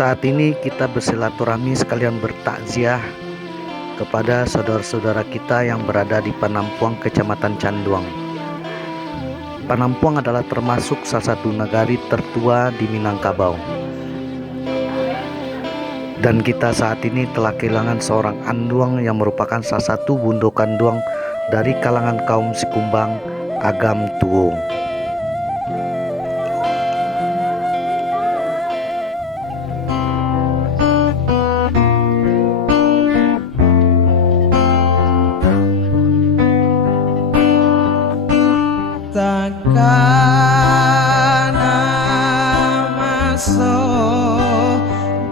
Saat ini kita bersilaturahmi sekalian bertakziah kepada saudara-saudara kita yang berada di Panampuang, Kecamatan Canduang. Panampuang adalah termasuk salah satu nagari tertua di Minangkabau. Dan kita saat ini telah kehilangan seorang anduang yang merupakan salah satu bundokan duang dari kalangan kaum Sikumbang, Agam Tuo. Takana maso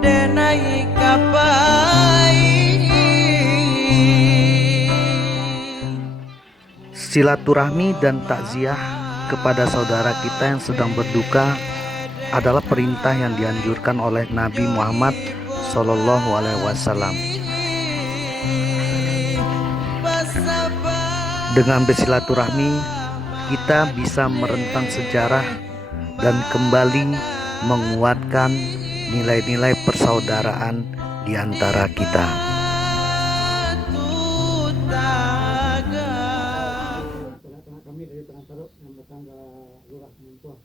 denai kapai. Silaturahmi dan takziah kepada saudara kita yang sedang berduka adalah perintah yang dianjurkan oleh Nabi Muhammad SAW. Dengan bersilaturahmi kita bisa merentang sejarah dan kembali menguatkan nilai-nilai persaudaraan di antara kita. Kami dari Penantaro yang bertangga Lurah Muntuah.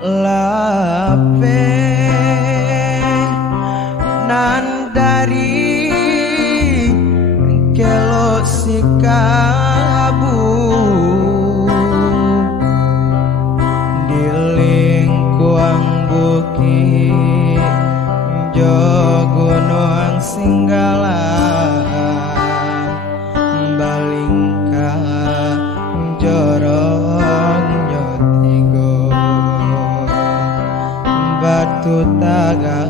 Lape nan dari kelo sikabu di lingkuang bukit Jogunung Singgala balingka jorong nyotigo batu taga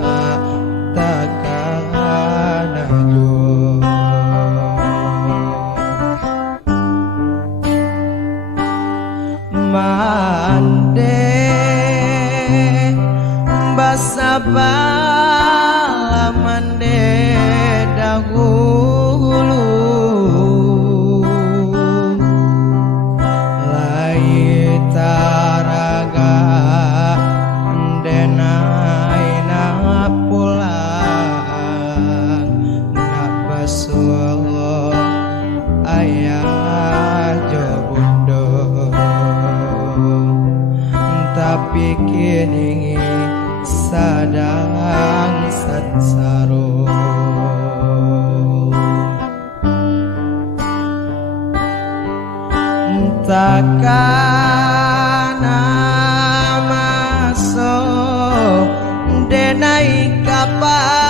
naju mande basabala mande dahulu lai taraga denai na pulang na basuh ayah jobundo tapi kini sadang satsaro takana maso denai kapan